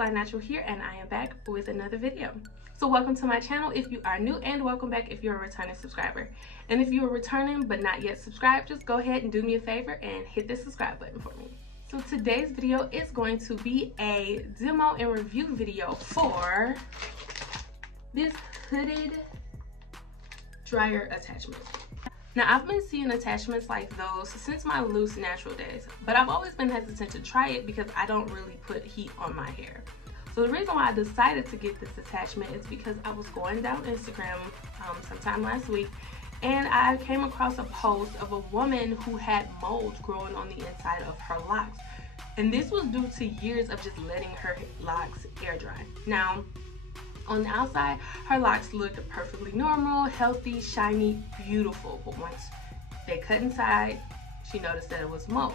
Fly Natural here, and I am back with another video. So welcome to my channel if you are new, and welcome back if you're a returning subscriber. And if you are returning but not yet subscribed, just go ahead and do me a favor and hit the subscribe button for me. So today's video is going to be a demo and review video for this hooded dryer attachment. Now, I've been seeing attachments like those since my loose natural days, but I've always been hesitant to try it because I don't really put heat on my hair. So the reason why I decided to get this attachment is because I was going down Instagram sometime last week, and I came across a post of a woman who had mold growing on the inside of her locks. And this was due to years of just letting her locks air dry. Now, on the outside, her locks looked perfectly normal, healthy, shiny, beautiful. But once they cut inside, she noticed that it was mold.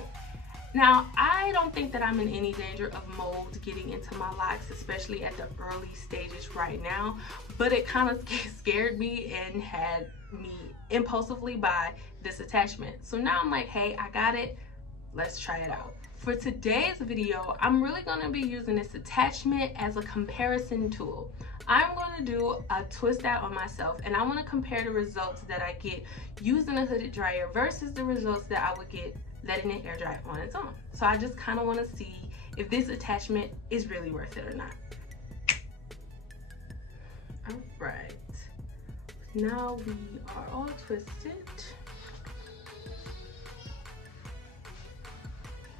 Now, I don't think that I'm in any danger of mold getting into my locks, especially at the early stages right now. But it kind of scared me and had me impulsively buy this attachment. So now I'm like, hey, I got it. Let's try it out. For today's video, I'm really going to be using this attachment as a comparison tool. I'm going to do a twist out on myself, and I want to compare the results that I get using a hooded dryer versus the results that I would get letting it air dry on its own. So I just kind of want to see if this attachment is really worth it or not. All right, now we are all twisted.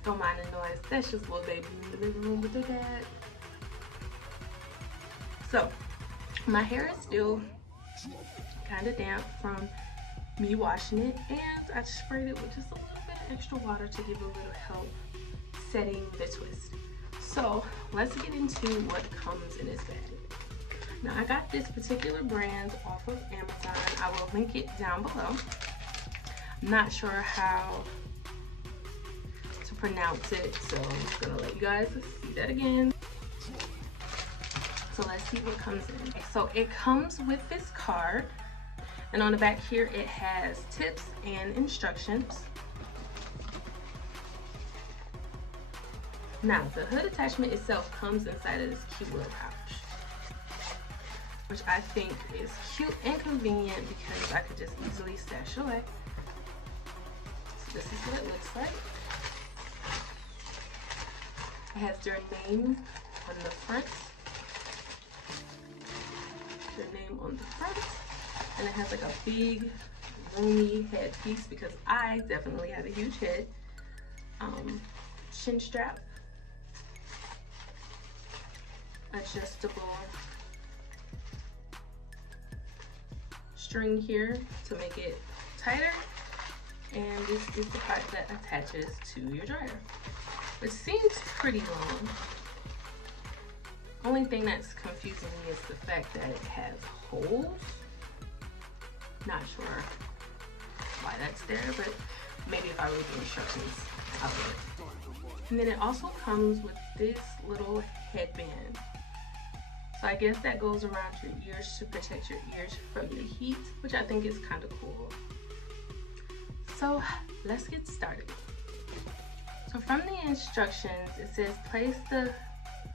Don't mind the noise, that's just little baby in the living room with their dad. So, my hair is still kind of damp from me washing it, and I sprayed it with just a little bit of extra water to give it a little help setting the twist. So, let's get into what comes in this bag. Now, I got this particular brand off of Amazon. I will link it down below. I'm not sure how to pronounce it, so I'm just gonna let you guys see that again. So let's see what comes in. So it comes with this card, and on the back here it has tips and instructions. Now the hood attachment itself comes inside of this cute little pouch, which I think is cute and convenient because I could just easily stash away. So this is what it looks like. It has their name on the front. Their name on the front. And it has like a big, roomy headpiece because I definitely have a huge head. Chin strap. Adjustable string here to make it tighter. And this is the part that attaches to your dryer, which seems pretty long. Only thing that's confusing me is the fact that it has holes. Not sure why that's there, but maybe if I read the instructions, I'll get it. And then it also comes with this little headband. So I guess that goes around your ears to protect your ears from the heat, which I think is kind of cool. So let's get started. So from the instructions, it says place the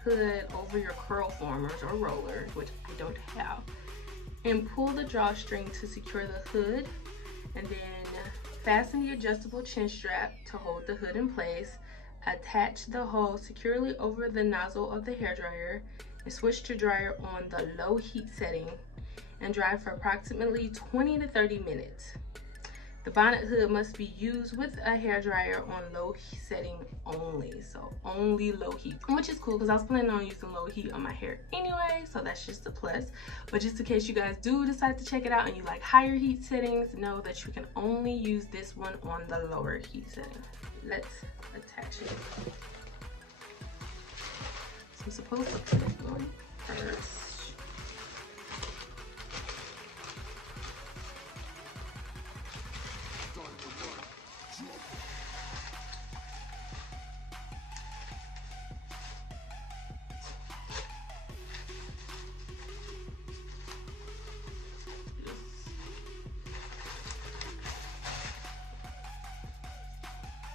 hood over your curl formers or rollers, which I don't have, and pull the drawstring to secure the hood, and then fasten the adjustable chin strap to hold the hood in place. Attach the hose securely over the nozzle of the hairdryer and switch to dryer on the low heat setting and dry for approximately 20 to 30 minutes. The bonnet hood must be used with a hairdryer on low heat setting only, so only low heat, which is cool because I was planning on using low heat on my hair anyway, so that's just a plus. But just in case you guys do decide to check it out and you like higher heat settings, know that you can only use this one on the lower heat setting. Let's attach it. So I'm supposed to put it on first.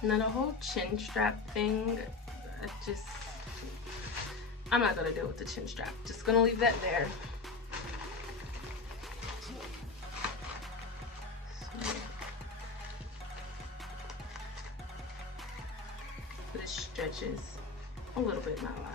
Now the whole chin strap thing, I'm not gonna deal with the chin strap. Just gonna leave that there. But it stretches a little bit, not a lot.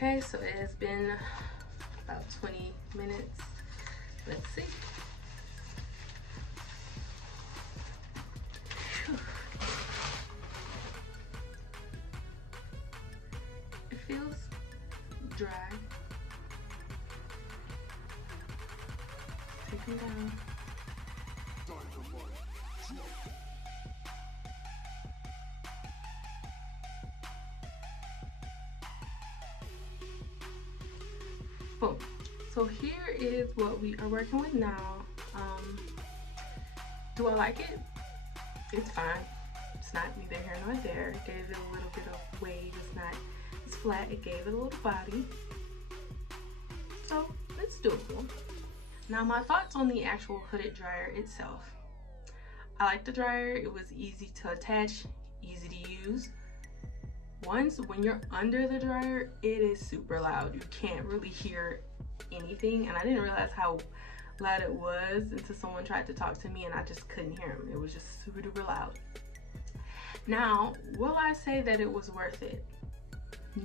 Okay, so it has been about 20 minutes. Let's see. It feels dry. Take them down. Boom. So here is what we are working with now. Do I like it? It's fine. It's not neither here nor there. It gave it a little bit of wave. It's not as flat. It gave it a little body. So it's doable. Now my thoughts on the actual hooded dryer itself. I like the dryer. It was easy to attach, easy to use. Once when you're under the dryer, it is super loud. You can't really hear anything, and I didn't realize how loud it was until someone tried to talk to me and I just couldn't hear him. It was just super duper loud. Now, will I say that it was worth it?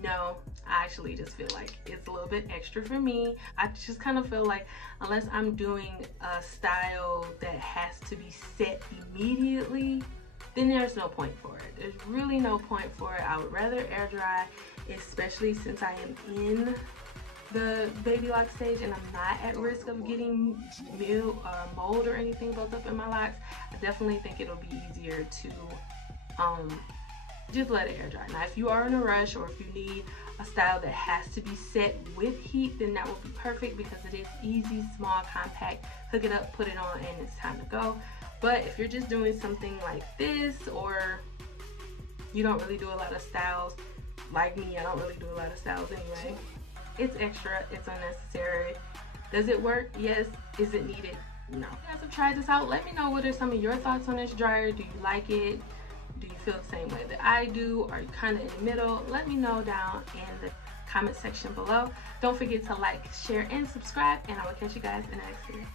No, I actually just feel like it's a little bit extra for me. I just kind of feel like unless I'm doing a style that has to be set immediately, then there's no point for it. There's really no point for it. I would rather air dry, especially since I am in the baby lock stage and I'm not at risk of getting mold or anything built up in my locks. I definitely think it'll be easier to just let it air dry. Now, if you are in a rush or if you need a style that has to be set with heat, then that will be perfect because it is easy, small, compact. Hook it up, put it on, and it's time to go. But if you're just doing something like this, or you don't really do a lot of styles, like me, I don't really do a lot of styles anyway, it's extra, it's unnecessary. Does it work? Yes. Is it needed? No. If you guys have tried this out, let me know what are some of your thoughts on this dryer. Do you like it? Do you feel the same way that I do? Are you kind of in the middle? Let me know down in the comment section below. Don't forget to like, share, and subscribe, and I will catch you guys in the next video.